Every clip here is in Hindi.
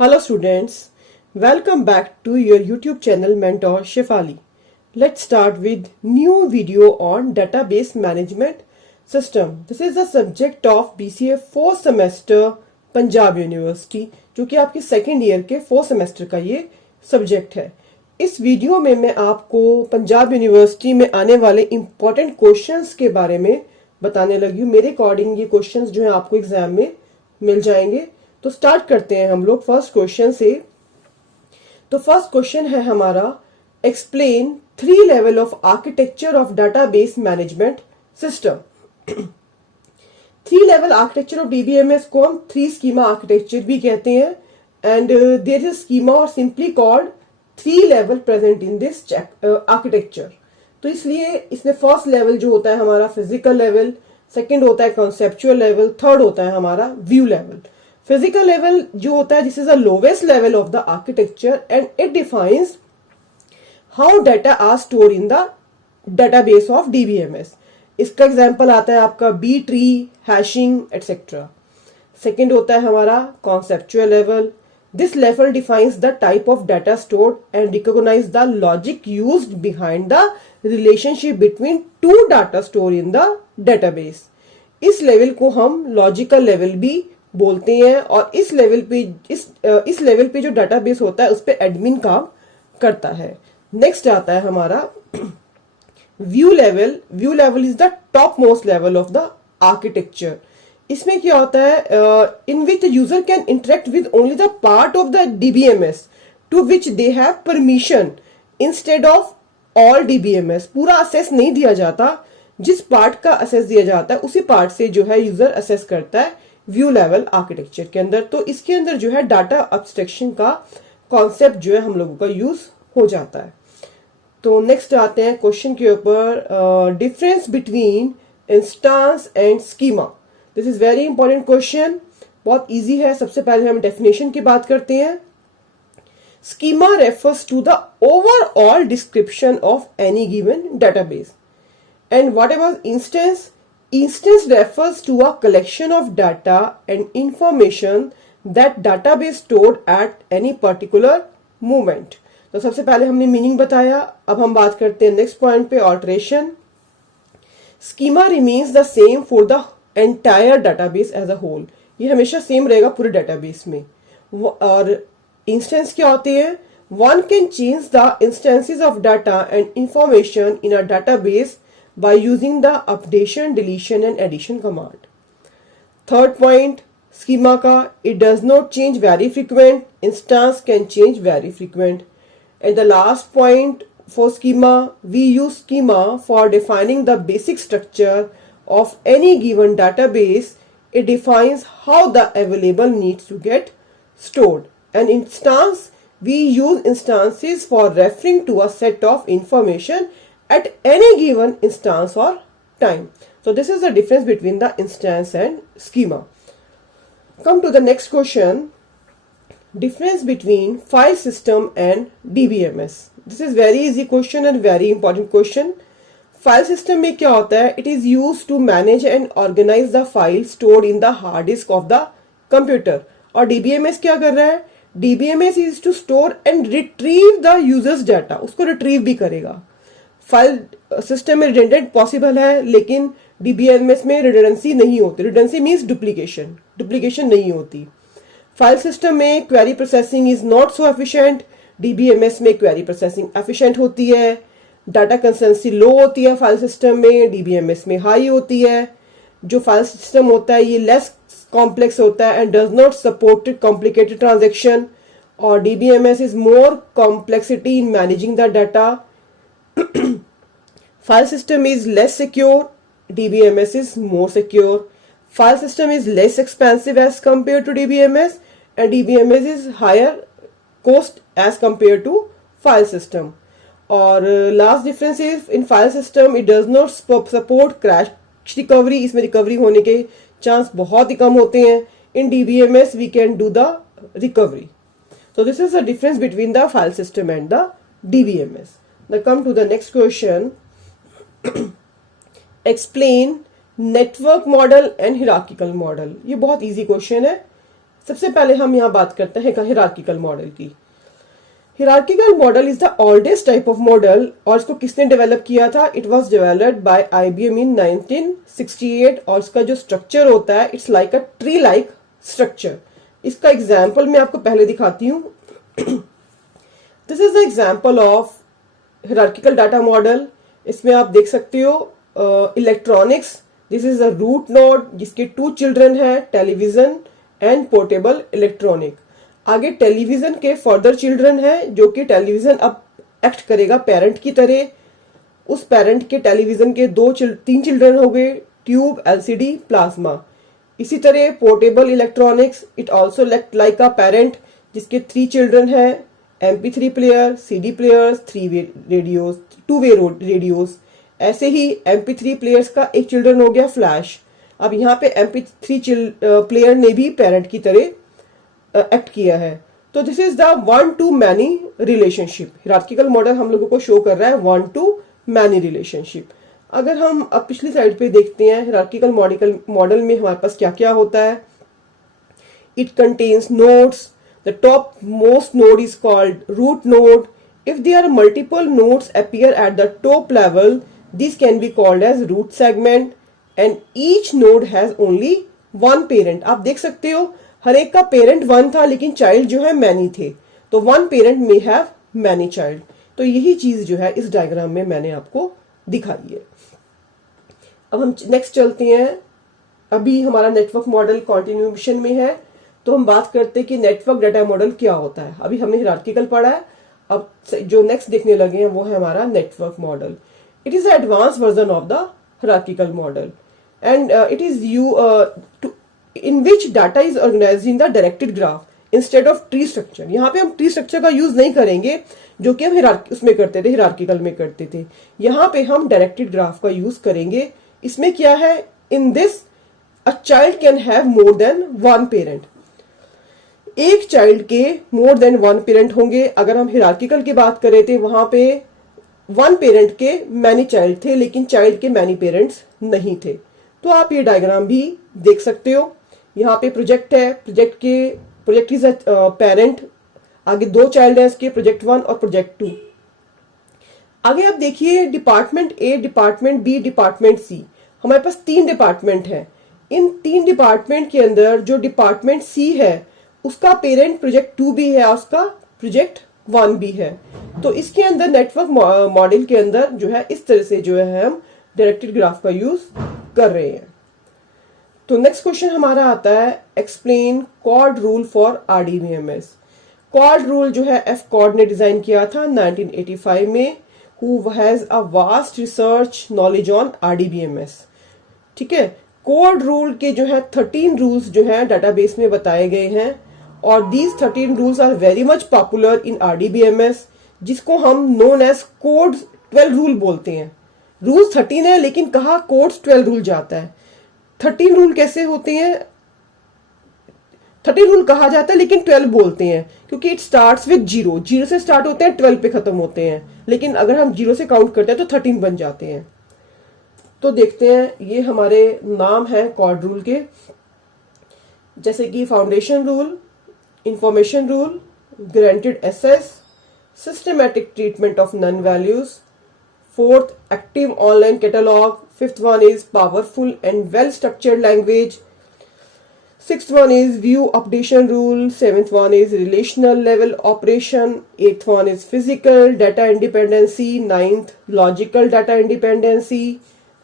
Hello students, welcome back to your YouTube channel Mentor Shefali. Let's start with new video on database management system. This is the subject of BCA 4th semester Punjab university जो कि आपके सेकेंड ईयर के 4th सेमेस्टर का ये सब्जेक्ट है। इस वीडियो में मैं आपको पंजाब यूनिवर्सिटी में आने वाले इंपॉर्टेंट क्वेश्चंस के बारे में बताने लगी हूँ। मेरे अकॉर्डिंग ये क्वेश्चंस जो है आपको एग्जाम में मिल जाएंगे। तो स्टार्ट करते हैं हम लोग फर्स्ट क्वेश्चन से। तो फर्स्ट क्वेश्चन है हमारा, explain 3 level of architecture of database management system. 3 level architecture of DBMS को हम 3 स्कीमा आर्किटेक्चर भी कहते हैं एंड देयर इज स्कीमा और simply called 3 level present in this architecture. तो इसलिए इसमें फर्स्ट लेवल जो होता है हमारा फिजिकल लेवल, सेकंड होता है कॉन्सेप्चुअल लेवल, थर्ड होता है हमारा व्यू लेवल। फिजिकल लेवल जो होता है this is the lowest level of the architecture and it defines how data are store in the database of DBMS. इसका एग्जांपल आता है आपका B tree, hashing etcetera. Second होता है हमारा conceptual level. This level defines the type of data stored and recognise the logic used behind the relationship between two data store in the database. इस लेवल को हम लॉजिकल लेवल भी बोलते हैं और इस लेवल पे जो डाटाबेस होता है उस पे एडमिन काम करता है। नेक्स्ट आता है हमारा view level. View level is the top most level of the architecture. इसमें क्या होता है, in which the user can interact with only the part of the DBMS to which they have permission instead of all DBMS. पूरा असेस नहीं दिया जाता, जिस पार्ट का असेस दिया जाता है उसी पार्ट से जो है यूजर असेस करता है व्यू लेवल आर्किटेक्चर के अंदर। तो इसके अंदर जो है डाटा अब्स्ट्रैक्शन का कॉन्सेप्ट जो है हम लोगों का यूज हो जाता है। तो नेक्स्ट आते हैं क्वेश्चन के ऊपर, difference between instance and schema. This is very important question, बहुत इजी है। सबसे पहले हम डेफिनेशन की बात करते हैं। Schema refers to the overall description of any given database and what about instance. Instance refers to a collection of data and information that database stored at any particular moment. तो सबसे पहले हमने मीनिंग बताया, अब हम बात करते हैं नेक्स्ट पॉइंट पे, alteration. Schema remains the same for the entire database as a whole. ये हमेशा सेम रहेगा पूरे डाटाबेस में। और इंस्टेंस क्या होते हैं, one can change the instances of data and information in a database by using the updation, deletion and addition command. Third point, schema ka, it does not change very frequent, instance can change very frequent. And the last point for schema, we use schema for defining the basic structure of any given database. It defines how the available needs to get stored. And instance, we use instances for referring to a set of information at any given instance or time. So this is the difference between the instance and schema. Come to the next question, difference between file system and DBMS. This is very easy question and very important question. File system में क्या होता है, it is used to manage and organize the file stored in the hard disk of the computer. और DBMS क्या कर रहा है, DBMS is to store and retrieve the user's data. उसको retrieve भी करेगा। फाइल सिस्टम में रिडंडेंट पॉसिबल है लेकिन डीबीएमएस में रिडंडेंसी नहीं होती। रिडंडेंसी मींस डुप्लीकेशन नहीं होती। फाइल सिस्टम में query processing is not so efficient, DBMS में क्वेरी प्रोसेसिंग एफिशिएंट होती है। डाटा कंसिस्टेंसी लो होती है फाइल सिस्टम में, डीबीएमएस में हाई होती है। जो फाइल सिस्टम होता है ये लेस कॉम्प्लेक्स होता है and does not support complicated transaction, और DBMS is more complexity in managing the data. File system is less secure, DBMS is more secure. File system is less expensive as compared to DBMS and DBMS is higher cost as compared to file system. और last difference is in file system it does not support crash recovery, इसमें रिकवरी होने के चांस बहुत ही कम होते हैं। In DBMS we can do the recovery. So this is the difference between the file system and the DBMS. Now come to the next question. Explain network model and hierarchical model. ये बहुत easy question है। सबसे पहले हम यहाँ बात करते हैं हिरार्किकल मॉडल की। Hierarchical model is the oldest type of model, और इसको किसने डेवलप किया था? It was developed by IBM in 1968। और इसका जो स्ट्रक्चर होता है, it's like a tree like structure. इसका एग्जाम्पल मैं आपको पहले दिखाती हूँ। This is the example of hierarchical data model. इसमें आप देख सकते हो electronics, this is a root node जिसके 2 चिल्ड्रन है, टेलीविजन एंड पोर्टेबल इलेक्ट्रॉनिक। आगे टेलीविजन के फर्दर चिल्ड्रन है, जो कि टेलीविजन अब एक्ट करेगा पेरेंट की तरह। उस पेरेंट के टेलीविजन के 3 चिल्ड्रन हो गए, ट्यूब, LCD, प्लाज्मा। इसी तरह portable electronics, it also like a parent जिसके 3 चिल्ड्रन है, MP3 प्लेयर, CD प्लेयर्स, 3-वे रेडियोज, 2-वे रेडियोज। ऐसे ही MP3 प्लेयर्स का एक चिल्ड्रन हो गया फ्लैश। अब यहाँ पे MP3 प्लेयर ने भी पेरेंट की तरह एक्ट किया है। तो this is the 1 to many relationship. Hierarchical model हम लोगों को शो कर रहा है 1 to many रिलेशनशिप। अगर हम अब पिछली साइड पे देखते हैं, हिरार्किकल मॉडल में हमारे पास क्या क्या होता है। It contains nodes. The topmost node is called root node. If there are multiple nodes appear at the top level, these can be called as root segment, and each node has only one parent. आप देख सकते हो हर एक का पेरेंट 1 था, लेकिन चाइल्ड जो है मैनी थे। तो 1 parent may have many child। तो यही चीज जो है इस डायग्राम में मैंने आपको दिखाई है। अब हम नेक्स्ट चलते हैं। अभी हमारा नेटवर्क मॉडल कॉन्टिन्यूएशन में है, तो हम बात करते हैं कि नेटवर्क डाटा मॉडल क्या होता है। अभी हमने हिरार्किकल पढ़ा है, अब जो नेक्स्ट देखने लगे हैं वो है हमारा network model. It is advance version of the hierarchical model, and it is in which data is organised in the directed graph instead of tree structure. यहाँ पे हम ट्री स्ट्रक्चर का यूज नहीं करेंगे, जो कि हम उसमें करते थे, हिरार्किकल में करते थे। यहाँ पे हम डायरेक्टेड ग्राफ का यूज करेंगे। इसमें क्या है, in this a child can have more than 1 parent. एक चाइल्ड के मोर देन 1 पेरेंट होंगे। अगर हम हिरार्किकल की बात करें थे, वहां पे 1 पेरेंट के मैनी चाइल्ड थे, लेकिन चाइल्ड के मैनी पेरेंट्स नहीं थे। तो आप ये डायग्राम भी देख सकते हो। यहाँ पे प्रोजेक्ट है, प्रोजेक्ट इज अ पेरेंट, आगे 2 चाइल्ड है इसके, प्रोजेक्ट 1 और प्रोजेक्ट 2। आगे आप देखिए department A, department B, department C। हमारे पास 3 डिपार्टमेंट है। इन 3 डिपार्टमेंट के अंदर जो डिपार्टमेंट C है उसका पेरेंट प्रोजेक्ट 2 भी है और उसका प्रोजेक्ट 1 भी है। तो इसके अंदर नेटवर्क मॉडल के अंदर जो है इस तरह से जो है हम डायरेक्टेड ग्राफ का यूज कर रहे हैं। तो नेक्स्ट क्वेश्चन हमारा आता है, explain Codd rule for RDBMS। Codd rule जो है F कॉर्ड ने डिजाइन किया था 1985 में, who has a vast research knowledge on RDBMS। ठीक है, कॉर्ड रूल के जो है 13 रूल्स जो है डाटाबेस में बताए गए हैं, और these 13 rules are very much popular in RDBMS, जिसको हम नोन एज कोड्स 12 रूल बोलते हैं। रूल्स 13 है, लेकिन कहा कोड्स 12 रूल जाता है। 13 रूल कैसे होते हैं? 13 रूल कहा जाता है, लेकिन 12 बोलते हैं, क्योंकि इट स्टार्ट्स विद 0 से स्टार्ट होते हैं, 12 पे खत्म होते हैं। लेकिन अगर हम 0 से काउंट करते हैं तो 13 बन जाते हैं। तो देखते हैं, ये हमारे नाम है कॉर्ड रूल के, जैसे कि foundation rule, information rule, granted access, systematic treatment of null values, 4th active online catalogue, 5th one is powerful and well structured language, 6th one is view updation rule, 7th one is relational level operation, 8th one is physical data independency, 9th logical data independency,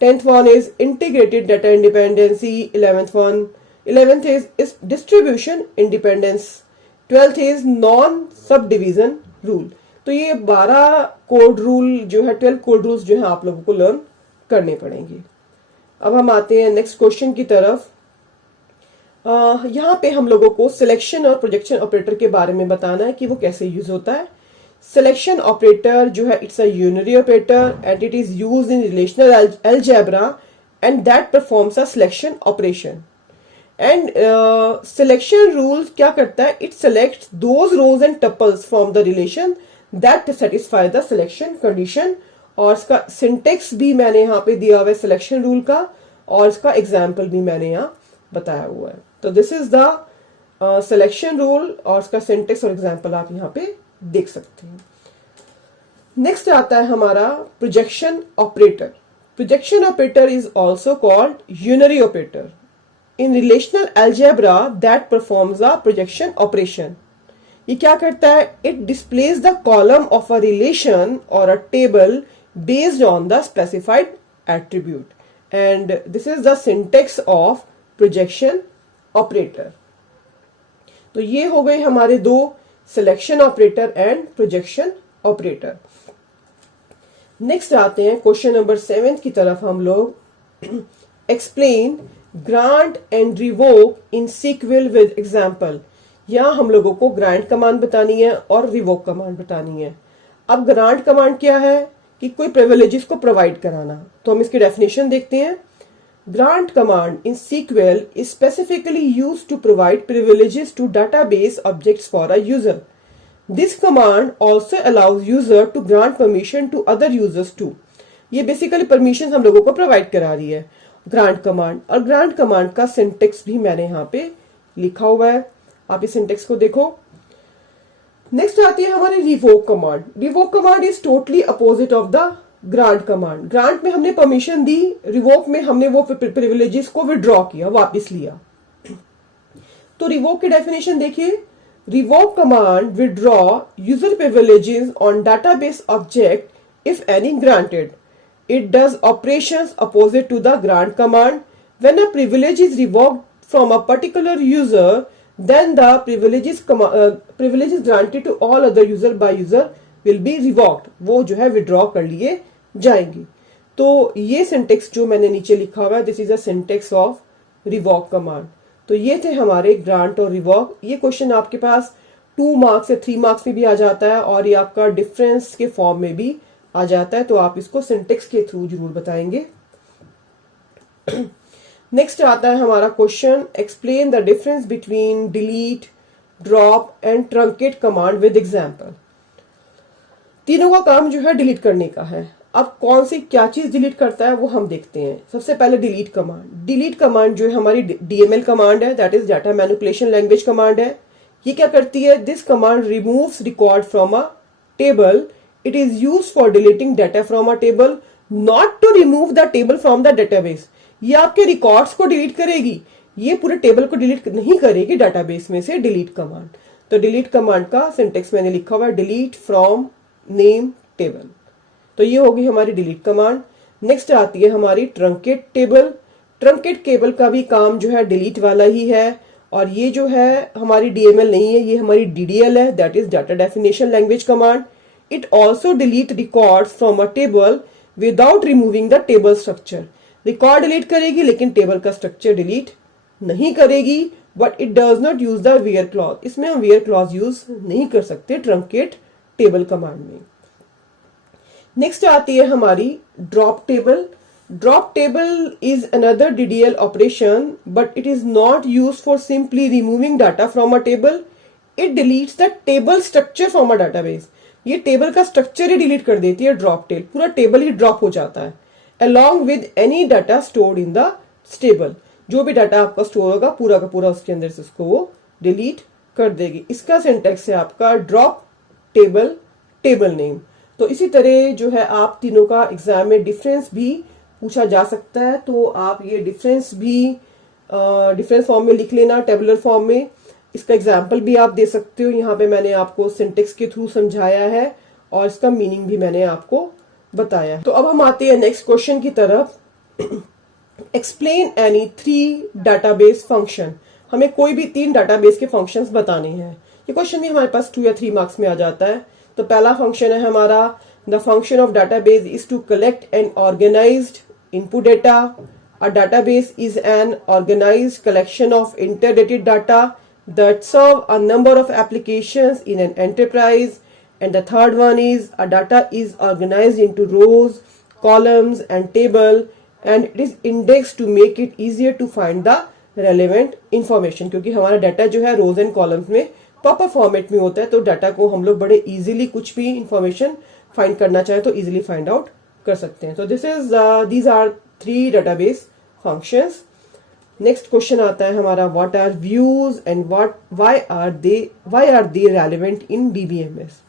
10th one is integrated data independency, 11th is distribution independence, 12th is non subdivision rule। तो ये 12 कोड रूल जो है, 12 कोड रूल्स जो है आप लोगों को लर्न करने पड़ेंगे। अब हम आते हैं नेक्स्ट क्वेश्चन की तरफ। यहाँ पे हम लोगों को सिलेक्शन और प्रोजेक्शन ऑपरेटर के बारे में बताना है कि वो कैसे यूज होता है। सिलेक्शन ऑपरेटर जो है, it's a unary operator and it is used in relational algebra and that performs a selection operation. And selection rule क्या करता है, it selects those rows and tuples from the relation that satisfy the selection condition. और इसका सिंटेक्स भी मैंने यहाँ पे दिया हुआ है सिलेक्शन रूल का, और इसका एग्जाम्पल भी मैंने यहाँ बताया हुआ है। तो this is the selection rule और इसका सिंटेक्स और एग्जांपल आप यहाँ पे देख सकते हैं। नेक्स्ट आता है हमारा projection operator. Projection operator is also called unary operator in relational algebra that performs a projection operation. ये क्या करता है? It displays the column of a relation और a table based on the specified attribute and this is the syntax of projection operator. तो ये हो गए हमारे दो, selection operator and projection operator. Next आते हैं क्वेश्चन नंबर 7 की तरफ हम लोग। Explain grant and revoke in SQL with example. यहां हम लोगों को ग्रांट कमांड बतानी है और रिवोक कमांड बतानी है। अब ग्रांट कमांड क्या है? कि कोई प्रिविलेजेस को प्रोवाइड कराना। तो हम इसकी डेफिनेशन देखते हैं। Grant command in SQL is specifically used to provide privileges to database objects for a user. This command also allows user to grant permission to other users too. ये बेसिकली परमिशन हम लोगों को प्रोवाइड करा रही है ग्रांट कमांड। और ग्रांट कमांड का सिंटेक्स भी मैंने यहाँ पे लिखा हुआ है, आप इस सिंटेक्स को देखो। नेक्स्ट आती है हमारी revoke command. Revoke command is totally opposite of the grant command. Grant में हमने परमिशन दी, रिवोक में हमने वो प्रिविलेजेस को विड्रॉ किया, वापस लिया। तो रिवोक की डेफिनेशन देखिए। Revoke command withdraw user privileges on database object if any granted. It does operations opposite to the grant command. When a privilege is revoked from a particular user then the privileges granted to all other user by user will be revoked। वो जो है विड्रॉ कर लिए जाएंगे। तो ये सिंटेक्स जो मैंने नीचे लिखा हुआ है, this is a syntax of revoke command. तो ये थे हमारे ग्रांट और रिवॉक। ये क्वेश्चन आपके पास 2 मार्क्स या 3 मार्क्स में भी आ जाता है और ये आपका डिफरेंस के फॉर्म में भी आ जाता है। तो आप इसको सिंटेक्स के थ्रू जरूर बताएंगे। नेक्स्ट आता है हमारा question. Explain the difference between delete, drop and truncate command with example. तीनों का काम जो है डिलीट करने का है। अब कौन सी क्या चीज डिलीट करता है वो हम देखते हैं। सबसे पहले डिलीट कमांड। डिलीट कमांड जो है हमारी डीएमएल कमांड है, that is data manipulation language command है। ये क्या करती है? This command removes record from a table. It is used for deleting data from a table, not to remove the table from the database. ये आपके रिकॉर्ड्स को डिलीट करेगी, ये पूरे टेबल को डिलीट नहीं करेगी डाटाबेस में से डिलीट कमांड। तो डिलीट कमांड का सिंटेक्स मैंने लिखा हुआ है, डिलीट फ्रॉम नेम टेबल। तो ये होगी हमारी डिलीट कमांड। नेक्स्ट आती है हमारी ट्रंकेट टेबल। ट्रंकेट टेबल का भी काम जो है डिलीट वाला ही है और ये जो है हमारी डीएमएल नहीं है, ये हमारी डीडीएल है, that is data definition language command. It also delete records from a table without removing the table structure. Record delete करेगी लेकिन टेबल का स्ट्रक्चर डिलीट नहीं करेगी। But it does not use the where clause. इसमें हम वेयर क्लॉज यूज नहीं कर सकते ट्रंकेट टेबल कमांड में। नेक्स्ट आती है हमारी drop table. Drop table is another DDL operation but it is not use for simply removing data from a table. It deletes the table structure from a database. ये टेबल का स्ट्रक्चर ही डिलीट कर देती है ड्रॉप टेबल, पूरा टेबल ही ड्रॉप हो जाता है along with any data stored in the table। जो भी डाटा आपका स्टोर होगा पूरा का पूरा उसके अंदर से उसको वो डिलीट कर देगी। इसका सिंटेक्स है आपका ड्रॉप टेबल टेबल नेम। तो इसी तरह जो है आप तीनों का एग्जाम में डिफरेंस भी पूछा जा सकता है। तो आप ये डिफरेंस भी डिफरेंस फॉर्म में लिख लेना, टेबुलर फॉर्म में। इसका एग्जाम्पल भी आप दे सकते हो। यहाँ पे मैंने आपको सिंटेक्स के थ्रू समझाया है और इसका मीनिंग भी मैंने आपको बताया। तो अब हम आते हैं नेक्स्ट क्वेश्चन की तरफ। Explain any 3 database function. हमें कोई भी 3 डाटाबेस के फंक्शंस बताने हैं। ये क्वेश्चन भी हमारे पास 2 या 3 मार्क्स में आ जाता है। तो पहला फंक्शन है हमारा, the function of database is to collect and organised input data. A database is an organised collection of interrelated data that serve a number of applications in an enterprise. And the third one is a data is organized into rows, columns and table and it is indexed to make it easier to find the relevant information। क्योंकि हमारा डाटा जो है रोज एंड कॉलम्स में प्रॉपर फॉर्मेट में होता है तो डाटा को हम लोग बड़े इजीली कुछ भी इंफॉर्मेशन फाइंड करना चाहे तो इजीली फाइंड आउट कर सकते हैं। तो this is these are 3 database functions. Next question आता है हमारा, what are views and why are they relevant in DBMS.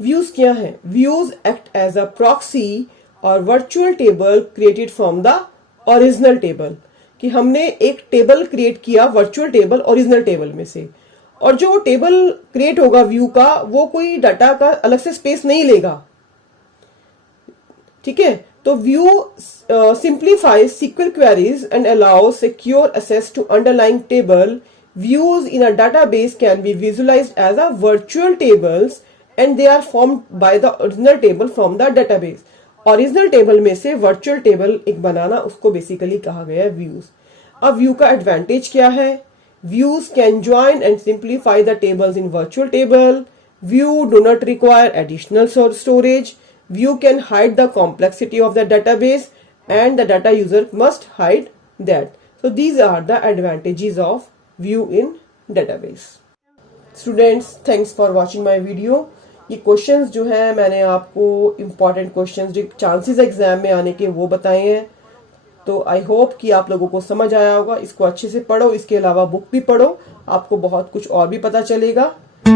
Views क्या है? Views act as a proxy और virtual table created from the original table, कि हमने एक टेबल क्रिएट किया वर्चुअल टेबल ओरिजिनल टेबल में से, और जो टेबल क्रिएट होगा व्यू का वो कोई डाटा का अलग से स्पेस नहीं लेगा। ठीक है, तो view simplifies SQL queries and allows secure access to underlying table. Views in a database can be visualized as a virtual tables and they are formed by the original table from the database. Original table में से virtual table एक बनाना, उसको basically कहा गया है views। अब view का advantage क्या है? Views can join and simplify the tables in virtual table. View do not require additional storage. View can hide the complexity of the database and the data user must hide that. So these are the advantages of view in database. Students, thanks for watching my video. ये क्वेश्चंस जो है मैंने आपको इम्पॉर्टेंट क्वेश्चंस जो चांसेस एग्जाम में आने के वो बताए हैं। तो आई होप कि आप लोगों को समझ आया होगा। इसको अच्छे से पढ़ो, इसके अलावा बुक भी पढ़ो, आपको बहुत कुछ और भी पता चलेगा। तो